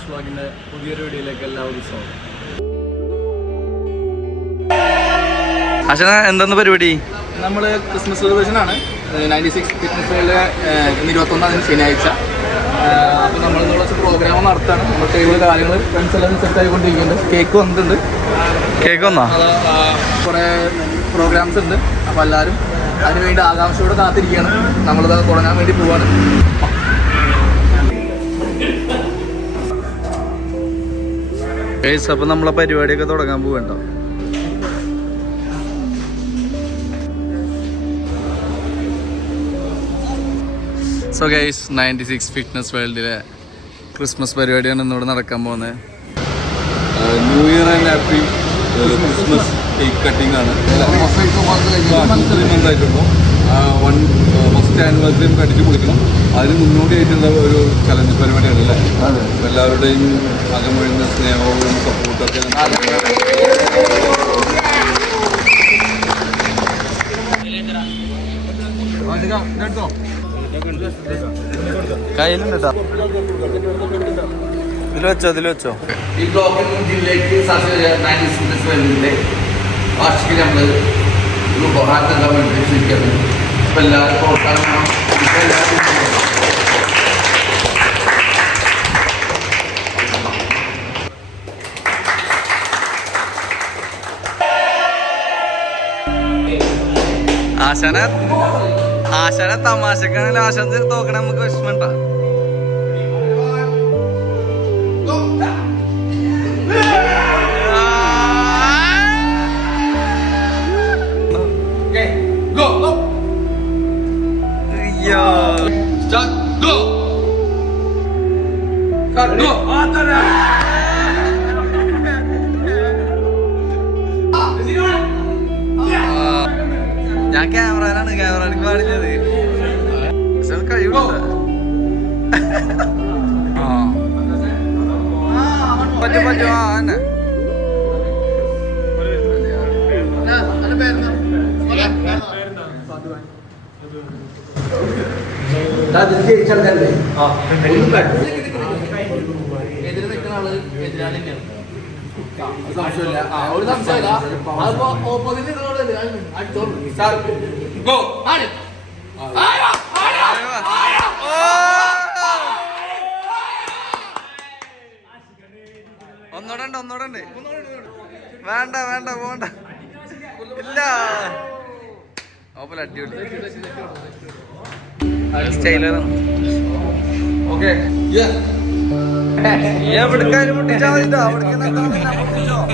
Fish വ്ളോഗിന്റെ പുതിയൊരു വീഡിയോയിലേക്ക് എല്ലാവരും സ്വാഗതം. അച്ഛന എന്താണ് പരിപാടി? നമ്മൾ ക്രിസ്മസ് സെലിബ്രേഷനാണ്. നയന്റി സിക്സ് ഫിറ്റ്നസ് വേൾഡ് ഇന്ന് ഇരുപത്തൊന്നാം തീയതി ശനിയാഴ്ച അപ്പോൾ നമ്മൾ കുറച്ച് പ്രോഗ്രാം നടത്താണ്. നമ്മൾ ടേബിൾ കാര്യങ്ങൾ ഫ്രണ്ട്സ് എല്ലാം സെറ്റ് ആയിക്കൊണ്ടിരിക്കുന്നുണ്ട്. കേക്ക് വന്നിട്ടുണ്ട്. കേക്ക് വന്നാ? കുറേ പ്രോഗ്രാംസ് ഉണ്ട്. അപ്പോൾ എല്ലാവരും അതിനുവേണ്ടി ആകാംക്ഷയോടെ കാത്തിരിക്കുകയാണ്. നമ്മളിത് തുടങ്ങാൻ വേണ്ടി പോവാണ്. അപ്പൊ നമ്മളെ പരിപാടിയൊക്കെ തുടങ്ങാൻ പോവണ്ടോ so guys ninety six fitness വേൾഡിലെ Christmas പരിപാടിയാണ് ഇന്നിവിടെ നടക്കാൻ പോകുന്നത്. New year and happy Christmas cake cutting ആണ്. ആയിട്ടുള്ളൂ. വൺ ഫസ്റ്റ് ആനിവേഴ്സറിയും കടിച്ചു കുളിക്കണം അതിന് മുന്നോടിയായിട്ടുള്ള ഒരു ചലഞ്ച് പരിപാടിയാണ് അല്ലേ എല്ലാവരുടെയും അകമൊഴിഞ്ഞ സ്നേഹവും സപ്പോർട്ടൊക്കെ കയ്യിലുണ്ട് ഇതിൽ വെച്ചോ ഇതിൽ വെച്ചോ. ഈ ബ്ലോക്കിൽ ജില്ലയ്ക്ക് വാർഷിക നമ്മൾ ഒരു ഉപഹാരം നൽകാൻ വേണ്ടി പ്രോത്സാഹനം ആശാന ആശാന തമാശക്കാണെങ്കിൽ ആശാൻ തോക്കണ നമുക്ക് വിഷമണ്ട അയ്യോ. ഞാൻ ക്യാമറയിലാണ് ക്യാമറ എനിക്ക് പാടില്ലത്. പക്ഷെ കഴിവുണ്ട്. ആ. പറ്റും പറ്റും. ആ തന്നെ. എതിരെ നിൽക്കുന്ന ആൾ എതിരാളി തന്നെയാണ് ഒരു സംശയമില്ല ആ ഒരു സംശയമില്ല അതിപ്പോ ഓപ്പോസിറ്റ് അടിച്ചോളൂ സാർ ഗോ ആണ് ഒന്നൂടെ ഉണ്ട് ഒന്നൂടെ ഉണ്ട്. വേണ്ട വേണ്ട പോണ്ട. ഇല്ല. ഓപ്പല അടിപൊളി. സ്റ്റൈലാണ് ഓക്കെ എവിടേക്കാരും മുട്ടിച്ചാ മതി. അവിടേക്ക് നട്ടാ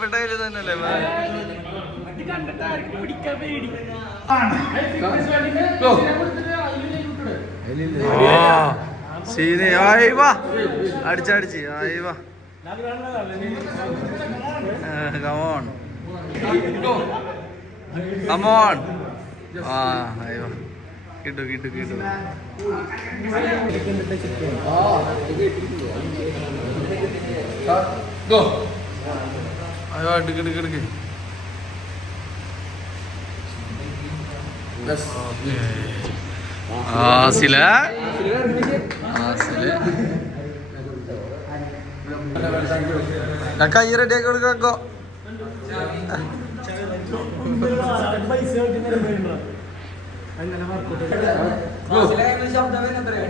ഇവിടെ ഇത് തന്നെയല്ലേ സീനി ആയി വാ. അടിച്ചടിച്ച് ആയി കമോൺ കമോൺ ആ ആയി വാ. കിട്ടു കിട്ടു കിട്ടു. ഗോ അയ്യോ എടുക്ക് എടുക്ക് എടുക്ക്. ആസില? ആസില. ഈ റെഡി ആക്കി കൊടുക്കോ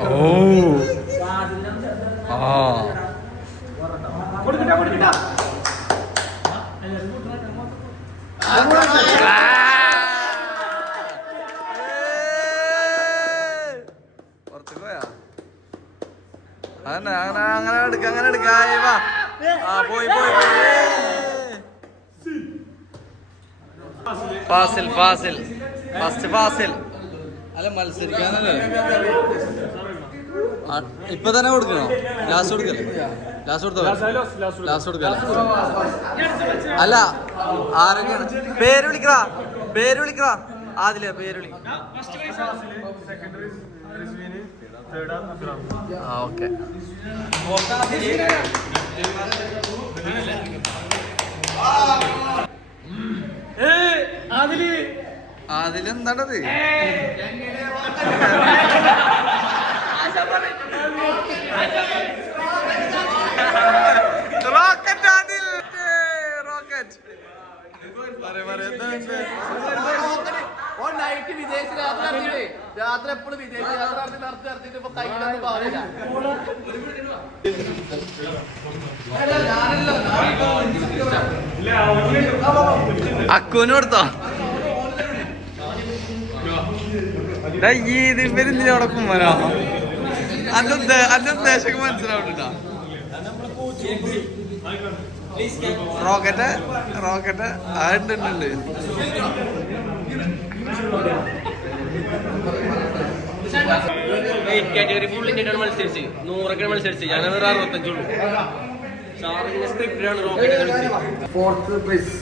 ഓ. ആ. പുറത്തേക്ക് അങ്ങനെ അങ്ങനെ എടുക്ക അങ്ങനെ ആ പോയി പോയി ഫാസിൽ ഫാസിൽ. ഫാസിൽ. അല്ല മത്സരിക്കാനല്ലേ? ഇപ്പൊ തന്നെ കൊടുക്കണോ? ലാസ്റ്റ് കൊടുക്കല്ലേ? ലാസ്റ്റ് കൊടുത്തോ ലാസ്റ്റ് കൊടുക്കാം അല്ല ആരൊക്കെയാണ്? പേര് വിളിക്കടാ. പേര് വിളിക്കടാ. ആദില പേര് വിളി. ആ ഓക്കെ. അതിലെന്താണത് ആദിൽ റോക്കറ്റ് പറയ പറയ എന്താ നൈറ്റ് വിദേശ യാത്ര നടത്തിയിട്ടേ രാത്രി എപ്പോഴും വിദേശ യാത്ര നടത്തി നടത്തി നടത്തിയിട്ട് ഇപ്പൊ കയ്യിലൊന്നും പാടില്ല. അക്കുവിന് കൊടുത്തോ ഈ മനസ്സിലാവുന്നുണ്ടോ റോക്കറ്റ് റോക്കറ്റ് ആ ഉണ്ട് ഉണ്ട് ഉണ്ട് വെയിറ്റ് കാറ്റഗറി ഫുൾ ഇന്ത്യയാണ് മത്സരിച്ച് നൂറൊക്കെ മത്സരിച്ച് ഞാനത് അറുപത്തഞ്ചുള്ളൂ സാറിന്റെ സ്ക്രിപ്റ്റിലാണ് റോക്കറ്റ് കളിച്ചത് ഫോർത്ത് പ്ലേസ്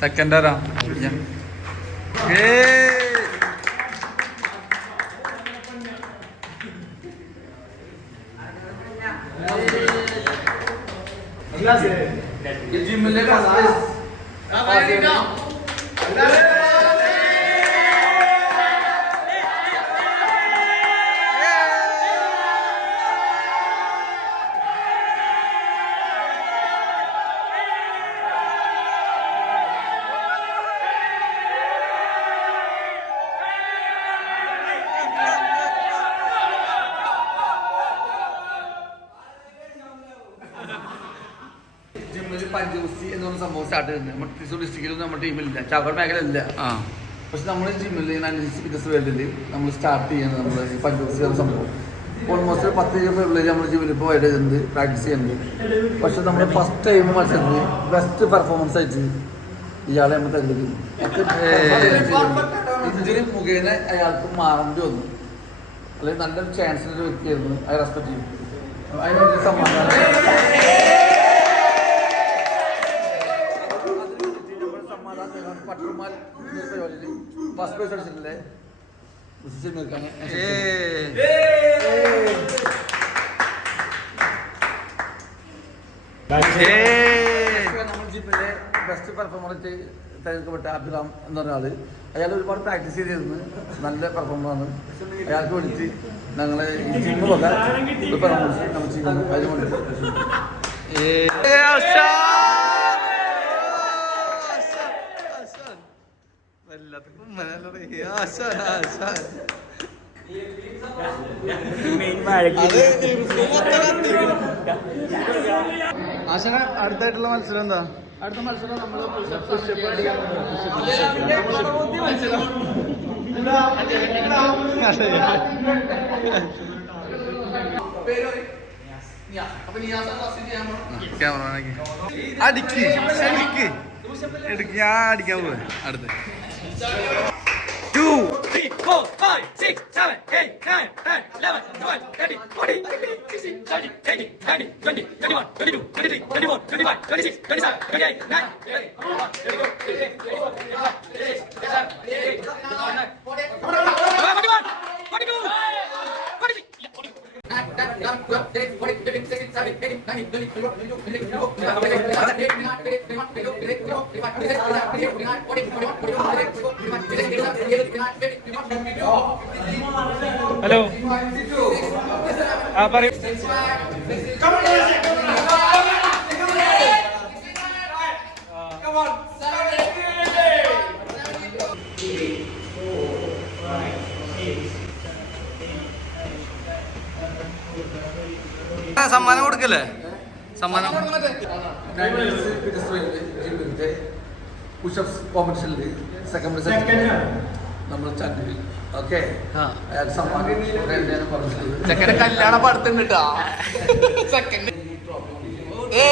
സെക്കൻഡ് ആരാ ജിമ്മിലെ നമ്മുടെ ടീമിലില്ല. ചവർ മേഖല ഇല്ല ആ. പക്ഷെ നമ്മൾ ജിമ്മിൽ ഫിറ്റ്നസ് വേൾഡിൽ നമ്മൾ സ്റ്റാർട്ട് ചെയ്യുന്നത് നമ്മൾ ഈ പഞ്ചഗുസ്തി എന്ന സംഭവം. ഓൾമോസ്റ്റ് പത്ത് ഇരുപത് നമ്മൾ ജിമ്മിൽ ഇപ്പോൾ ചെയ്യുന്നത് പ്രാക്ടീസ് ചെയ്യുന്നുണ്ട് പക്ഷെ നമ്മൾ ഫസ്റ്റ് ടൈം മത്സരത്തിൽ ബെസ്റ്റ് പെർഫോമൻസ് ആയിട്ട് ഇയാളെ നമ്മൾ തെളിയിക്കുന്നു ഇഞ്ചുറി മുഖേന അയാൾക്ക് മാറേണ്ടി വന്നു. അല്ലെങ്കിൽ നല്ലൊരു ചാൻസിലൊരു വ്യക്തിയായിരുന്നു. അയാൾ റെസ്പെക്ട് ചെയ്യും. അതിനൊരു സമ്മാനം. ഫസ്റ്റ് പ്രൈസ് അടിച്ചിട്ടില്ലേ? നമ്മൾ ജിമ്മിലെ ബെസ്റ്റ് പെർഫോമർ തിരഞ്ഞെടുക്കപ്പെട്ട അഭിറാം എന്ന് പറഞ്ഞ ആൾ. അയാൾ ഒരുപാട് പ്രാക്ടീസ് ചെയ്തിരുന്നു. നല്ല പെർഫോമറാണ് അയാൾക്ക് വിളിച്ച് ഞങ്ങളെ ജിമ്മ് വക ഒരു പെർഫോമൻസ് നമ്മൾ ചെയ്യുന്നു അതിന് വേണ്ടി ആശാന അടുത്തായിട്ടുള്ള മത്സരം എന്താ? അടുത്ത മത്സരം നമ്മൾ ക്യാമറ അടിക്ക് എടുക്ക് ഞാൻ അടിക്കാൻ പോവാ. അടുത്ത്. two, three, four, five, six, seven, eight, nine, ten, eleven, twelve, thirteen, fourteen, fifteen, sixteen, seventeen, eighteen, nineteen, twenty, twenty-one, twenty-two, twenty-three, twenty-four. Hello. ആ പറയൂ. സമ്മാനം കൊടുക്കല്ലേ? സമ്മാനം. പുഷപ്സ് കോമ്പറ്റീഷനിൽ സെക്കൻഡ് പ്രൈസ് നമ്മൾ ചന്ദ്രൻ ഓക്കെ? ചെക്കനെ കല്യാണം പടുത്തുണ്ട് കേട്ടോ സെക്കൻഡ് ഏ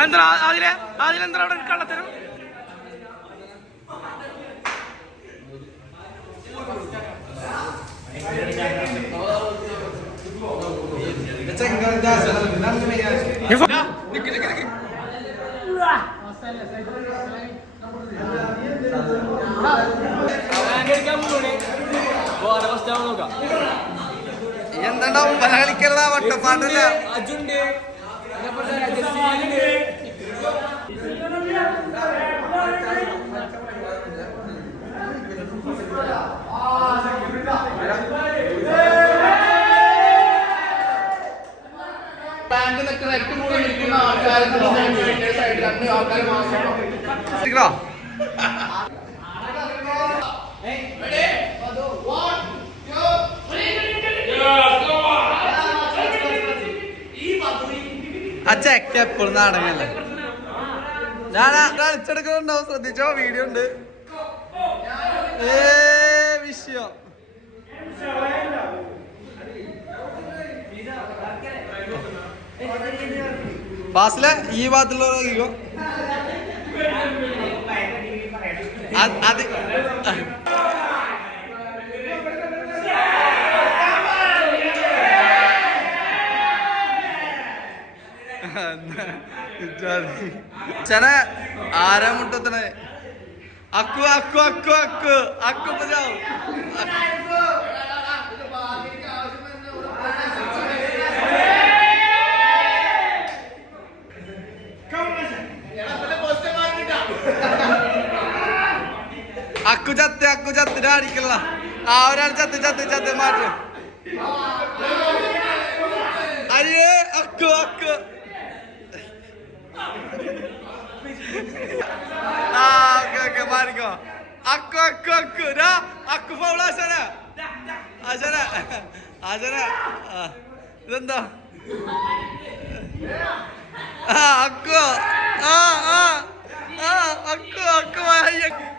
എന്താ അതിലെ അതിലെന്താ അവിടെ കള്ളത്തരം? എന്താണ്ടാവും? പല കളിക്കല്ല വട്ടപ്പാട്ടല്ല ബാങ്ക് നിൽക്കുന്ന ഏറ്റവും കൂടുതൽ നിൽക്കുന്ന ആൾക്കാർ രണ്ട് ആൾക്കാർ മാത്രം. ആ ചെക്ക എപ്പോഴും നാടകല്ലേ ഞാൻ കളിച്ചെടുക്കുന്നുണ്ടാവും ശ്രദ്ധിച്ചോ? വീഡിയോ ഉണ്ട്. ഏ വിഷയം. ബാസിലെ ഈ ഭാഗത്തുള്ളവരോ അത് ചന ആരാ മുട്ടത്തണേ അക്കു അക്കു അക്കു. അക്കു അക്കു പജാവ് അക്കു ചത്ത് അക്കു ചത്ത്. അടിക്കല ആ ഒരാൾ ചത്ത് ചത്ത് ചത്ത്. മാറ്റും. അയ്യേ അക്കു അക്കു. ആ ഓക്കെ ഓക്കെ മാറിക്കോ അക്കു അക്കു അക്കു രാ അക്കു ഫൗള ആശാന ആശാന ആശാന ഇതെന്താ ആ അക്കു ആ ആ ആ അക്കു അക്കു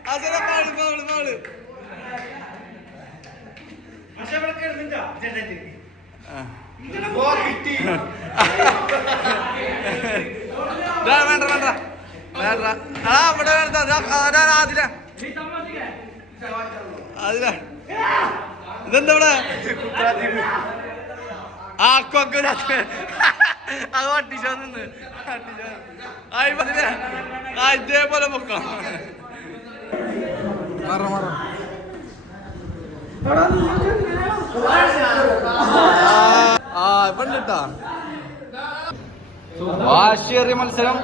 ആശാന പാൾ പാൾ ദാ, വേണ്ട വേണ്ട വേണ്ട ആ ഇവിടെ വേണ്ട ദാ, അതാ ആദില. ആദില. ഇതെന്താ ഇവിടെ? ആ കൊക്ക് അത് വട്ടിച്ചോ നിന്ന്. ആ ഇതേപോലെ പൊക്കാം. മാറ മാറ. ആ ഇപ്പൊ വാശിയേറിയ മത്സരം.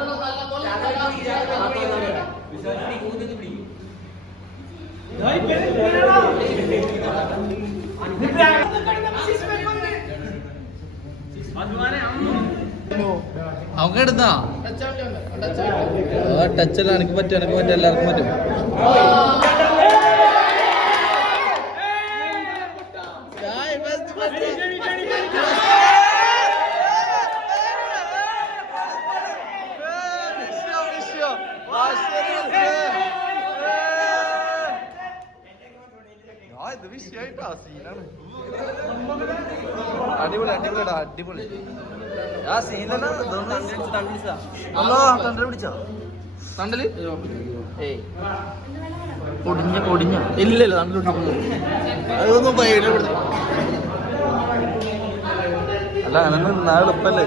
അവൻ എടുത്താ ടച്ചല്ല എനിക്ക് പറ്റും എനിക്ക് പറ്റും എല്ലാവർക്കും പറ്റും. അടിപൊളി. ആ സീനല്ലോ തണ്ടൽ പിടിച്ചോ? തണ്ടൽ? ഏയ്. ഒടിഞ്ഞ ഒടിഞ്ഞ ഇല്ലല്ലോ തണ്ടൽ അതൊന്നും അല്ല അങ്ങനെ നിന്നാ എളുപ്പല്ലേ?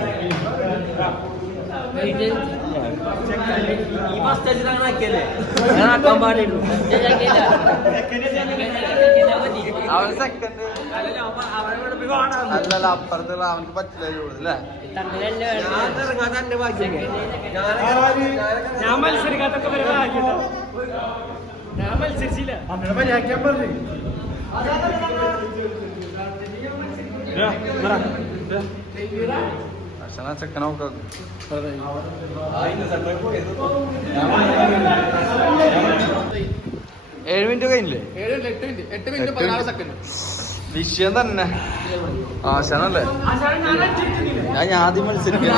അവൻ സെക്കൻഡ് അല്ലല്ല അപ്പുറത്തുള്ള അവനക്ക് പറ്റില്ല കൂടുതലേ ഞാൻ മത്സരിക്കാത്തൊക്കെ ഞാൻ മത്സരിച്ചില്ല. ഭക്ഷണ ചെക്കനൊക്കെ ഏഴ് മിനിറ്റ് കഴിഞ്ഞില്ലേ? വിഷയം തന്നെ. ആശാനല്ലേ? ഞാൻ ആദ്യം മത്സരിക്കാൻ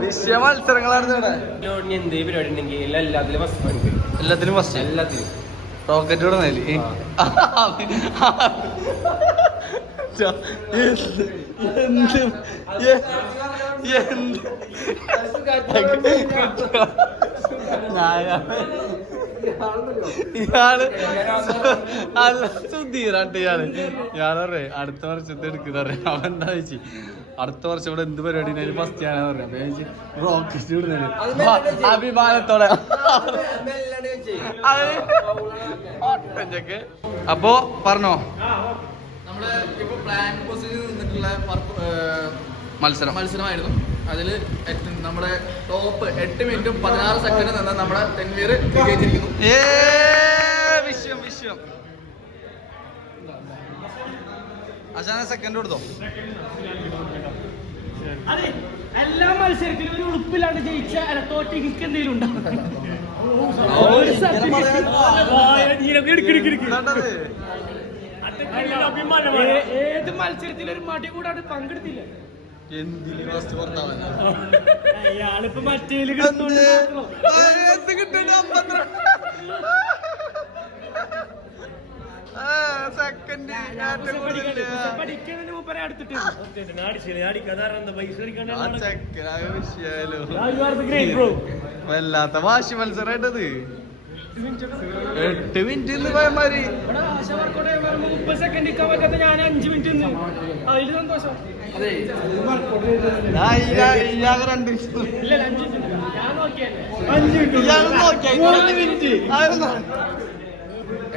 വിഷയ മത്സരങ്ങളാണ് ഇവിടെ. എന്തേ പരിപാടി ഉണ്ടെങ്കിൽ എല്ലാം എല്ലാത്തിലും ഫസ്റ്റ് പണിക്ക് എല്ലാത്തിനും ഫസ്റ്റ് എല്ലാത്തിലും റോക്കറ്റ് വിടണേൽ എന്ത്? ഇയാൾ അല്ല സുധീറാട്ട് ഇയാൾ. ഞാനറേ അടുത്ത വർഷത്തെ എടുക്കുന്ന അവൻ എന്താ വെച്ച് അടുത്ത വർഷം ഇവിടെ എന്ത് പരിപാടി ഫസ്റ്റ് ഞാനാ പറയാം റോക്കറ്റ് ഇടുന്നത്. അഭിമാനത്തോടെ. അപ്പോ പറഞ്ഞോ. നമ്മൾ ഇപ്പൊ പ്ലാൻ പോസിറ്റീവ് നിന്നിട്ടുള്ള മത്സരം. മത്സരമായിരുന്നു. അതിൽ നമ്മുടെ ടോപ്പ് എട്ട് മിനിറ്റും പതിനാറ് സെക്കൻഡ് നിന്ന് നമ്മുടെ തെൻവീർ വിജയിച്ചിരിക്കുന്നു. ഏ വിഷയം വിഷയം. അശാന സെക്കൻഡ് കൊടുത്തോ? അതെ എല്ലാ മത്സരത്തിലും ഒരു ഉളുപ്പില്ലാണ്ട് ജയിച്ച തോറ്റ എനിക്ക് എന്തെങ്കിലും ഉണ്ടാവും ഏത് മത്സരത്തിലും ഒരു മടി കൂടാണ്ട് പങ്കെടുത്തില്ല. വിഷയായാലോ വല്ലാത്ത വാശി മത്സരമായിട്ടത് എട്ട് മിനിറ്റ് പോയമാര് സെക്കൻഡ് ഞാൻ അഞ്ച് മിനിറ്റ്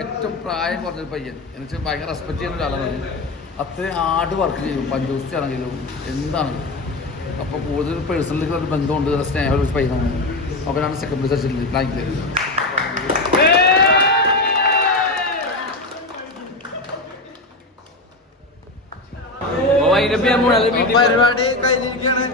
ഏറ്റവും പ്രായം കുറഞ്ഞ പയ്യൻ. എന്ന് ഭയങ്കര റെസ്പെക്ട് ചെയ്യുന്ന ഒരാളാണ് അത്രയും ആട് വർക്ക് ചെയ്യും പഞ്ചോസ്റ്റി ആണെങ്കിലും എന്താണ് അപ്പോൾ കൂടുതൽ പേഴ്സണലി ബന്ധമുണ്ട് സ്നേഹം പയ്യനാണ്. അവരാണ് സെക്കൻഡ് സെഷനിൽ ബ്ലാങ്കിൽ പരിപാടി കഴിഞ്ഞിരിക്കാണ്